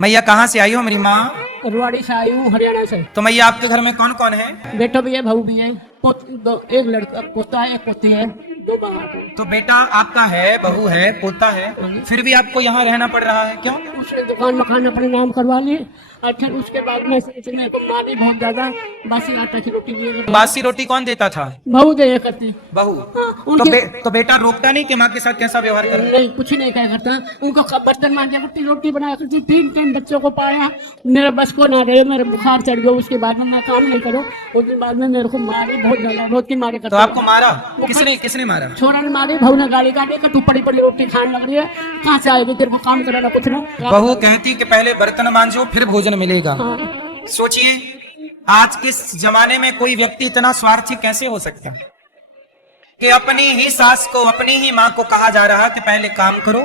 मैया कहाँ से आई हो मेरी माँ? रुआड़ी से आई हूँ, हरियाणा से। तो मैया आपके घर में कौन कौन है? बेटा भी है, बहू भी है, एक लड़का पोता है, एक पोती है, दो बाहर। तो बेटा आपका है, बहू है, पोता है, फिर भी आपको यहाँ रहना पड़ रहा है, क्यों? उसने दुकान मकान अपने नाम करवा ली और फिर उसके बाद में सोचने को मारी बहुत ज्यादा, बासी आटा की रोटी दिए। बासी रोटी कौन देता था? बहू दे करती। बहू। हाँ, तो, उनके तो बेटा रोकता नहीं कि माँ के साथ कैसा व्यवहार कर? नहीं, कुछ नहीं कहा करता। उनको बर्तन मांजा करती, रोटी बनाया करती, तीन बच्चों को पाया। मेरे बस को ना रहे, मेरे बुखार चढ़ गया, उसके बाद में मैं काम नहीं करूँ। उसके बाद में मेरे को मारी बहुत ज्यादा, रोज की मारी करता। तो आपको मारा? किसने मारा? छोरा ने मारी, बहू ने गाली काटी कि तू पड़ी पड़ी रोटी खाने लग रही है, कहाँ से आएगी, तेरे को काम कराना कुछ ना। बहू कहती कि पहले बर्तन मांजो फिर भोजन मिलेगा। हाँ। सोचिए आज के जमाने में कोई व्यक्ति इतना स्वार्थी कैसे हो सकता है कि अपनी ही सास को, अपनी ही माँ को कहा जा रहा है कि पहले काम करो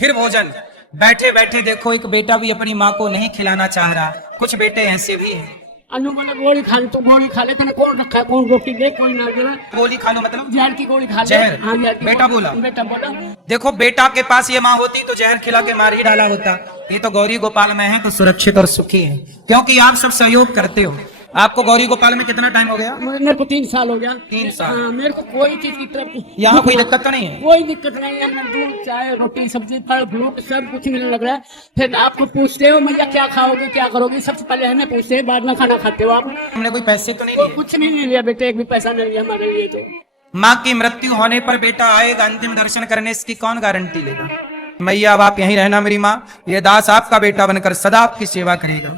फिर भोजन। बैठे बैठे देखो एक बेटा भी अपनी माँ को नहीं खिलाना चाह रहा। कुछ बेटे ऐसे भी हैं। अनु बोला गोली खा ले, तो गोली खा ले, तेने कौन रखा है, कौन रोटी दे, कोई ना दे। गोली खा लो मतलब? जहर की गोली खा ले। जहर? हाँ, जहर की बेटा गोली। बोला? बेटा बोला। देखो बेटा के पास ये माँ होती तो जहर खिला के मार ही डाला होता। ये तो गौरी गोपाल में है तो सुरक्षित और सुखी है, क्योंकि आप सब सहयोग करते हो। आपको गौरी गोपाल में कितना टाइम हो गया? मेरे को 3 साल हो गया। 3 साल। हाँ, मेरे को कोई चीज की तरफ यहाँ कोई दिक्कत तो नहीं है? कोई दिक्कत नहीं है। मैं दूध, चाय, रोटी, सब्जी, फल, फ्रूट सब कुछ मिलने लग रहा है। फिर आपको पूछते हो मैया क्या खाओगे, क्या करोगे, सबसे पहले हमें पूछते हैं, बाद में खाना खाते हो आप। हमने कोई पैसे तो नहीं लिए? कुछ नहीं लिया बेटे, एक भी पैसा नहीं लिया हमारे लिए। तो माँ की मृत्यु होने पर बेटा आएगा अंतिम दर्शन करने, इसकी कौन गारंटी लेगा? मैया अब आप यहीं रहना मेरी माँ, ये दास आपका बेटा बनकर सदा आपकी सेवा करेगा।